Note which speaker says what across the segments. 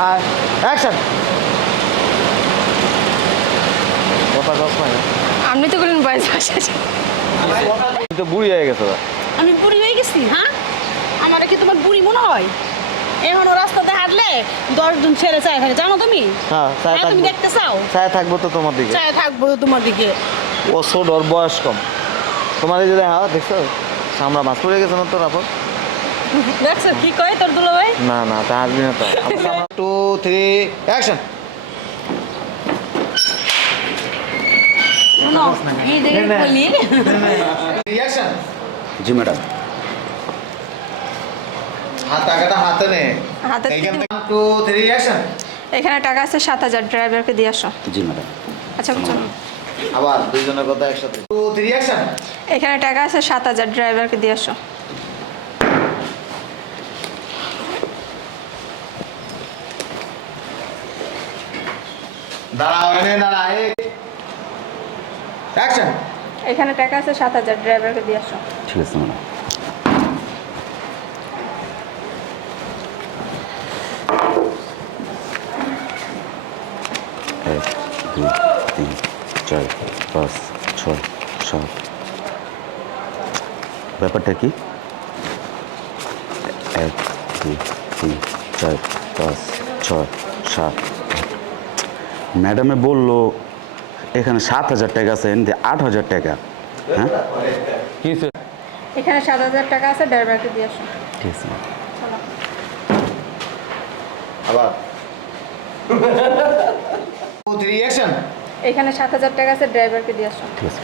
Speaker 1: আর action কথা কস না
Speaker 2: আপনি তো বললেন বয়স বয়স
Speaker 1: তো বুড়ি হয়ে গেছো।
Speaker 3: আমি বুড়ি হয়ে গেছি হ্যাঁ? আমার কি তোমার বুড়ি মনে হয়? এখনও রাস্তাতে হাঁটলে দশজন ছেলে চায় থাকে জানো তুমি?
Speaker 1: হ্যাঁ
Speaker 3: হ্যাঁ, তুমি দেখতে চাও?
Speaker 1: চায় থাকব তো তোমার দিকে।
Speaker 3: চায় থাকব তো তোমার দিকে।
Speaker 1: ও ছোট ওর বয়স কম। তোমার এই যে হ্যাঁ দেখছ? সামরা মাছ পড়ে গেছে না তো আপন
Speaker 3: দেখছ কি কয় তোর দুলো ভাই
Speaker 1: না না তা আসবি না তো। টু থ্রি অ্যাকশন
Speaker 4: জি ম্যাডাম।
Speaker 1: হাত টাকাটা হাতে নে।
Speaker 2: হাতে
Speaker 1: এইখান টু থ্রি অ্যাকশন
Speaker 2: এখানে টাকা আছে সাত হাজার ড্রাইভারকে দিয়ে আসো।
Speaker 4: জি ম্যাডাম।
Speaker 2: আচ্ছা চলো।
Speaker 1: আবার দুইজনের কথা একসাথে। টু থ্রি অ্যাকশন
Speaker 2: এখানে টাকা আছে সাত হাজার ড্রাইভারকে দিয়ে আসো।
Speaker 1: দাঁড়াও এনে দাঁড়া অ্যাকশন
Speaker 2: এখানে টাকা আছে সাত হাজার ড্রাইভারকে দিয়ে আসো।
Speaker 4: ঠিক আছে ম্যাডাম। এক দুই তিন চার পাঁচ ছয় সাত। ব্যাপারটা কি? এক দুই তিন চার পাঁচ ছয় সাত। ম্যাডামে বলল এখানে সাত হাজার টাকা আছে এনতে আট হাজার টাকা। হ্যাঁ?
Speaker 1: কি
Speaker 2: এখানে সাত হাজার টাকা আছে ড্রাইভারকে দিয়ে আসুন
Speaker 4: ঠিক আছে।
Speaker 1: আবার? টু থ্রি অ্যাকশন
Speaker 2: এখানে সাত হাজার টাকা আছে ড্রাইভারকে দিয়ে আসুন
Speaker 4: ঠিক আছে।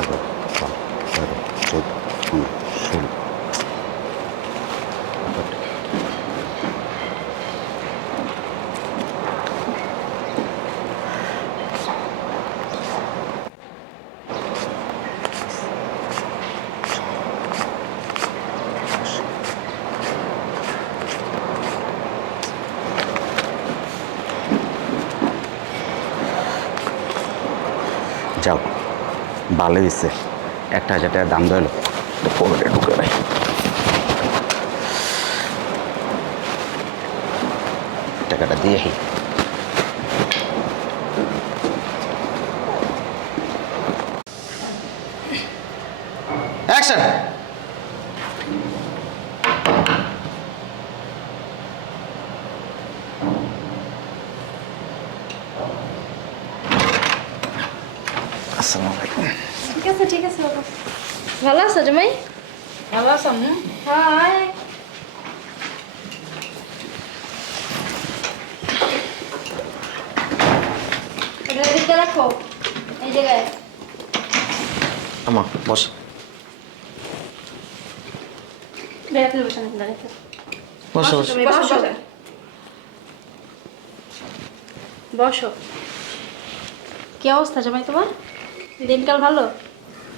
Speaker 4: 好 ভালো হয়েছে একটা হাজার টাকার দাম ধরলো। পকেটে ঢুকে নাই। টাকাটা দিয়ে আসি
Speaker 1: অ্যাকশন আসসালামু আলাইকুম
Speaker 2: ঠিক আছে ঠিক আছে বাবা। ভালো আছো জামাই?
Speaker 3: ভালো আছো হুম?
Speaker 2: হাই। এটা রাখো এই জায়গায়।
Speaker 1: আমা বস।
Speaker 2: বেড়াতে বসে নাকি দাঁড়াতে
Speaker 1: বস বস
Speaker 3: তুমি
Speaker 2: বসো,
Speaker 3: বসো।
Speaker 2: বসো। বসো। কি অবস্থা জামাই তোমার? দিনকাল ভালো?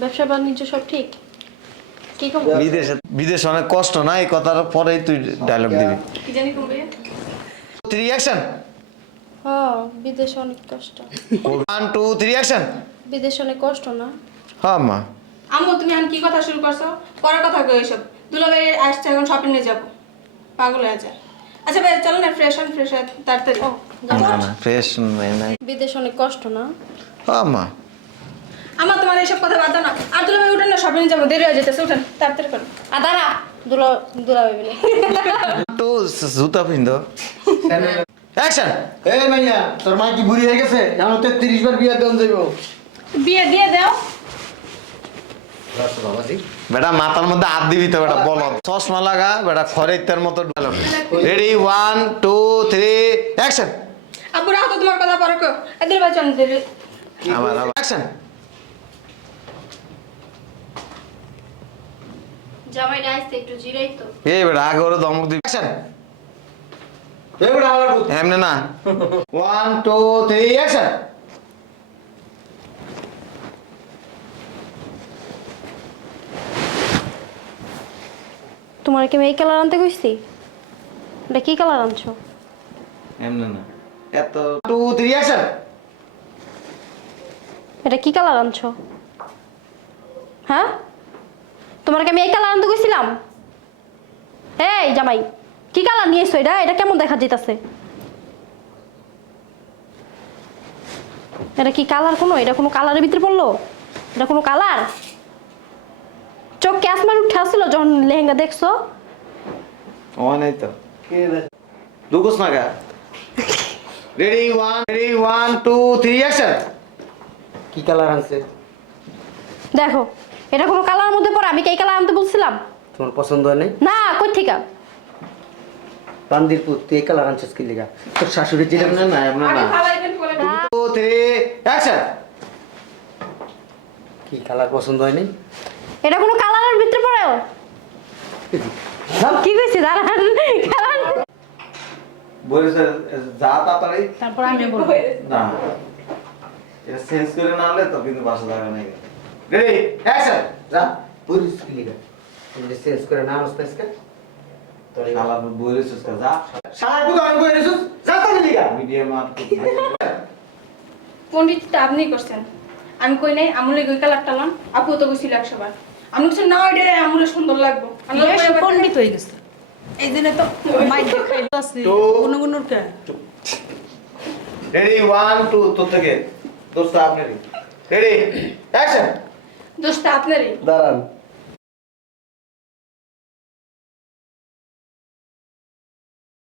Speaker 2: ব্যবসা বাণিজ্য সব ঠিক? কি কম
Speaker 1: বিদেশে বিদেশে অনেক কষ্ট না? এই কথার পরেই তুই ডায়লগ দিবি।
Speaker 2: কি জানি কমবে
Speaker 1: থ্রি অ্যাকশন
Speaker 2: হ্যাঁ বিদেশে অনেক কষ্ট।
Speaker 1: ওয়ান টু থ্রি অ্যাকশন
Speaker 2: বিদেশে অনেক কষ্ট না?
Speaker 1: হ্যাঁ মা।
Speaker 5: আম্মু তুমি এখন কি কথা শুরু করছ? পরে কথা কই এসব। দুলাভাই আসছে এখন শপিং এ যাব। পাগল হয়ে যায় আচ্ছা ভাই চলো না ফ্রেশ হন ফ্রেশ হয় তাড়াতাড়ি।
Speaker 1: ফ্রেশ
Speaker 2: বিদেশে অনেক কষ্ট না?
Speaker 1: হ্যাঁ মা।
Speaker 5: আমার তোমার এইসব কথা বাদ না। আর দুলাভাই উঠেন না শপিং যাব। দেরি হয়ে যেতেছে উঠেন তাড়াতাড়ি করুন।
Speaker 2: আর দাঁড়া দুলো দুলা বেবি
Speaker 1: একটু জুতা পিন্ধো। অ্যাকশন
Speaker 6: এ মাইয়া তোর মা কি বুড়ি হয়ে গেছে? এখন তেত্রিশ বার বিয়ে দেন যাইব।
Speaker 5: বিয়ে দিয়ে দাও।
Speaker 1: বেটা মাথার মধ্যে হাত দিবি তো বেটা বলো। চশমা লাগা বেটা খরিতের মতো ready one two three action
Speaker 5: আব্বু রাখো তো তোমার কথা পরে কো এদের
Speaker 1: আবার আবার। অ্যাকশন
Speaker 2: জামাইটা আসতে একটু জিরাই তো।
Speaker 1: এই বেটা আগে ওরে ধমক দিবি। অ্যাকশন
Speaker 6: এবার আমার বুদ্ধি।
Speaker 1: এমনি না। ওয়ান টু থ্রি অ্যাকশন
Speaker 2: তোমার কি আমি এই কালার আনতে কইছি? এটা কি কালার আনছো?
Speaker 1: এমনি না। এত টু থ্রি অ্যাকশন
Speaker 2: এটা কি কালার আনছো? হ্যাঁ? তোমার আমি এই কালার আনতে গেছিলাম এই জামাই কি কালার নিয়ে এসো এটা? এটা কেমন দেখা যেতেছে এটা কি কালার কোনো? এটা কোনো কালারের ভিতরে পড়ল? এটা কোনো কালার? চোখ ক্যাসমার উঠে আসছিল যখন লেহেঙ্গা দেখছ?
Speaker 1: ও নাই তো। দুগুস না গা। Ready one ready one two three action
Speaker 6: কি কালার আনছে?
Speaker 2: দেখো এটা কোনো কালার মধ্যে পড়ে আমি কি এই কালার আনতে বলছিলাম?
Speaker 6: তোমার পছন্দ হয় নাই?
Speaker 2: না কই থেকে?
Speaker 6: বান্দিরপুর তুই এই কালার আনছিস কি লিগা? তোর শাশুড়ি
Speaker 1: এমনি না না।
Speaker 5: খাওয়াইবেন বলে
Speaker 1: টু থ্রি অ্যাকশন!
Speaker 6: কি কালার পছন্দ হয় নাই?
Speaker 2: এটা কোনো কালারের ভিতরে পড়ে? কি কইছি দাঁড়ান কালার
Speaker 1: বলেছে যা তাড়াতাড়ি।
Speaker 3: তারপর আমি বলব।
Speaker 1: না। এটা চেঞ্জ করে না হলে তো কিন্তু বাসা জায়গা নেই রেডি অ্যাকশন
Speaker 6: যা বুঝিস কি লিগা তুমি চেঞ্জ করে না আনছ আজকে তোর
Speaker 1: শালা বলেছিস কা যা।
Speaker 6: শালা বুঝ আমি কই রেছিস যা তো লিগা
Speaker 1: মিডিয়াম আর
Speaker 5: পণ্ডিতটা আপনি করছেন। আমি কই নাই আমুলে ওই কালারটা লন আপু তো কইছিল একশো বার আমি কিছু না ওইটা আমুলে সুন্দর লাগবো।
Speaker 3: পণ্ডিত হয়ে গেছে। এই জন্য তো। মাইক খাইতে আসছি
Speaker 1: তো-
Speaker 3: গুনগুনুর কে?
Speaker 1: রেডি ওয়ান টু তোর থেকে। দোস্ত আপনি রেডি অ্যাকশন
Speaker 5: দোষটা আপনারই
Speaker 6: দাঁড়ান